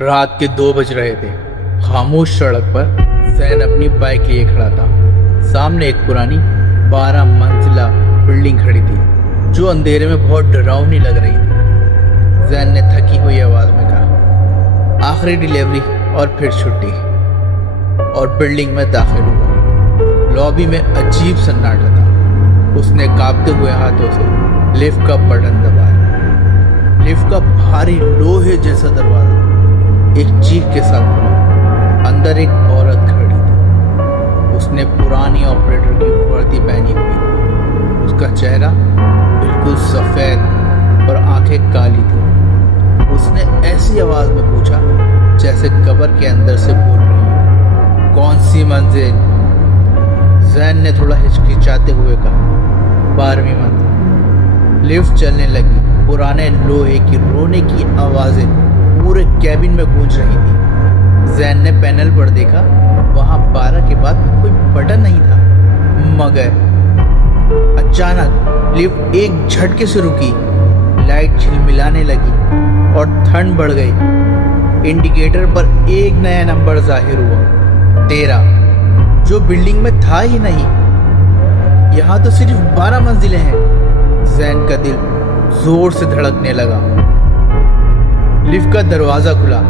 رات کے 2 بج رہے تھے۔ خاموش سڑک پر زین اپنی بائک لیے کھڑا تھا۔ سامنے ایک پرانی 12 منزلہ بلڈنگ کھڑی تھی جو اندھیرے میں بہت ڈراؤنی لگ رہی تھی۔ زین نے تھکی ہوئی آواز میں کہا، آخری ڈیلیوری اور پھر چھٹی، اور بلڈنگ میں داخل ہوا۔ لابی میں عجیب سناٹا تھا۔ اس نے کانپتے ہوئے ہاتھوں سے لفٹ کا بٹن دبایا۔ لفٹ کا بھاری لوہے جیسا دروازہ ایک چیخ کے ساتھ کھلا۔ اندر ایک عورت کھڑی تھی۔ اس نے پرانی آپریٹر کی وردی پہنی ہوئی تھی۔ اس کا چہرہ بالکل سفید اور آنکھیں کالی تھی۔ اس نے ایسی آواز میں پوچھا جیسے قبر کے اندر سے بول رہی ہے، کون سی منزل؟ زین نے تھوڑا ہچکچاتے ہوئے کہا، 12ویں منزل۔ لفٹ چلنے لگی۔ پرانے لوہے کی رونے کی آوازیں پورے کیبن میں گونج رہی تھی۔ زین نے پینل پر دیکھا، وہاں 12 کے بعد کوئی بٹن نہیں تھا، مگر اچانک لفٹ ایک جھٹکے سے رکی۔ لائٹ جھلملانے لگی اور ٹھنڈ بڑھ گئی۔ انڈیکیٹر پر ایک نیا نمبر ظاہر ہوا، 13، جو بلڈنگ میں تھا ہی نہیں۔ یہاں تو صرف 12 منزلیں ہیں۔ زین کا دل زور سے دھڑکنے لگا۔ لفٹ کا دروازہ کھلا۔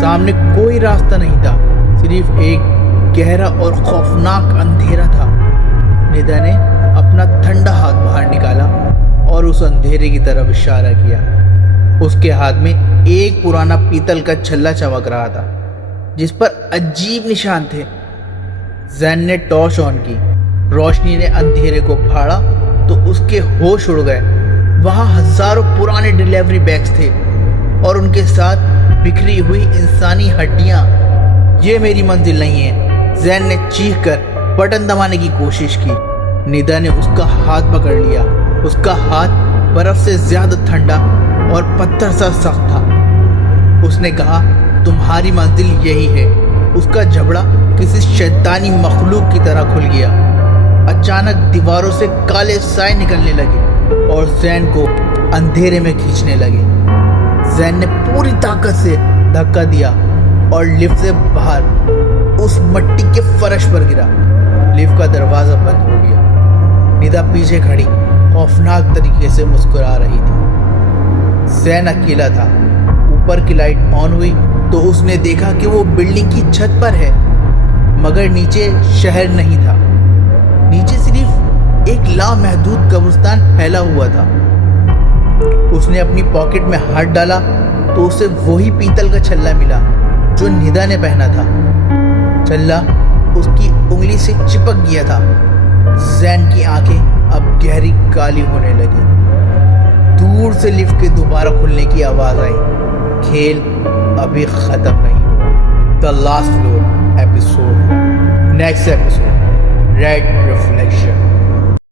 سامنے کوئی راستہ نہیں تھا، صرف ایک گہرا اور خوفناک اندھیرا تھا۔ ندا نے اپنا ٹھنڈا ہاتھ باہر نکالا اور اس اندھیرے کی طرف اشارہ کیا۔ اس کے ہاتھ میں ایک پرانا پیتل کا چھلا چمک رہا تھا جس پر عجیب نشان تھے۔ زین نے ٹارچ آن کی۔ روشنی نے اندھیرے کو پھاڑا تو اس کے ہوش اڑ گئے۔ وہاں ہزاروں پرانے ڈیلیوری بیگز تھے اور ان کے ساتھ بکھری ہوئی انسانی ہڈیاں۔ یہ میری منزل نہیں ہے، زین نے چیخ کر بٹن دبانے کی کوشش کی۔ ندا نے اس کا ہاتھ پکڑ لیا۔ اس کا ہاتھ برف سے زیادہ ٹھنڈا اور پتھر سا سخت تھا۔ اس نے کہا، تمہاری منزل یہی ہے۔ اس کا جبڑا کسی شیطانی مخلوق کی طرح کھل گیا۔ اچانک دیواروں سے کالے سائے نکلنے لگے اور زین کو اندھیرے میں کھینچنے لگے۔ زین نے پوری طاقت سے دھکا دیا اور لفٹ سے باہر اس مٹی کے فرش پر گرا۔ لفٹ کا دروازہ بند ہو گیا۔ ندا پیچھے کھڑی خوفناک طریقے سے مسکرا رہی تھی۔ زین اکیلا تھا۔ اوپر کی لائٹ آن ہوئی تو اس نے دیکھا کہ وہ بلڈنگ کی چھت پر ہے، مگر نیچے شہر نہیں تھا۔ نیچے صرف ایک لامحدود قبرستان پھیلا ہوا تھا۔ اس نے اپنی پاکٹ میں ہاتھ ڈالا تو اسے وہی پیتل کا چھلا ملا جو ندا نے پہنا تھا۔ چھلا اس کی انگلی سے چپک گیا تھا۔ زین کی آنکھیں اب گہری کالی ہونے لگی۔ دور سے لفٹ کے دوبارہ کھلنے کی آواز آئی۔ کھیل ابھی ختم نہیں ہوا۔ The last floor episode. Next episode. Red Reflection.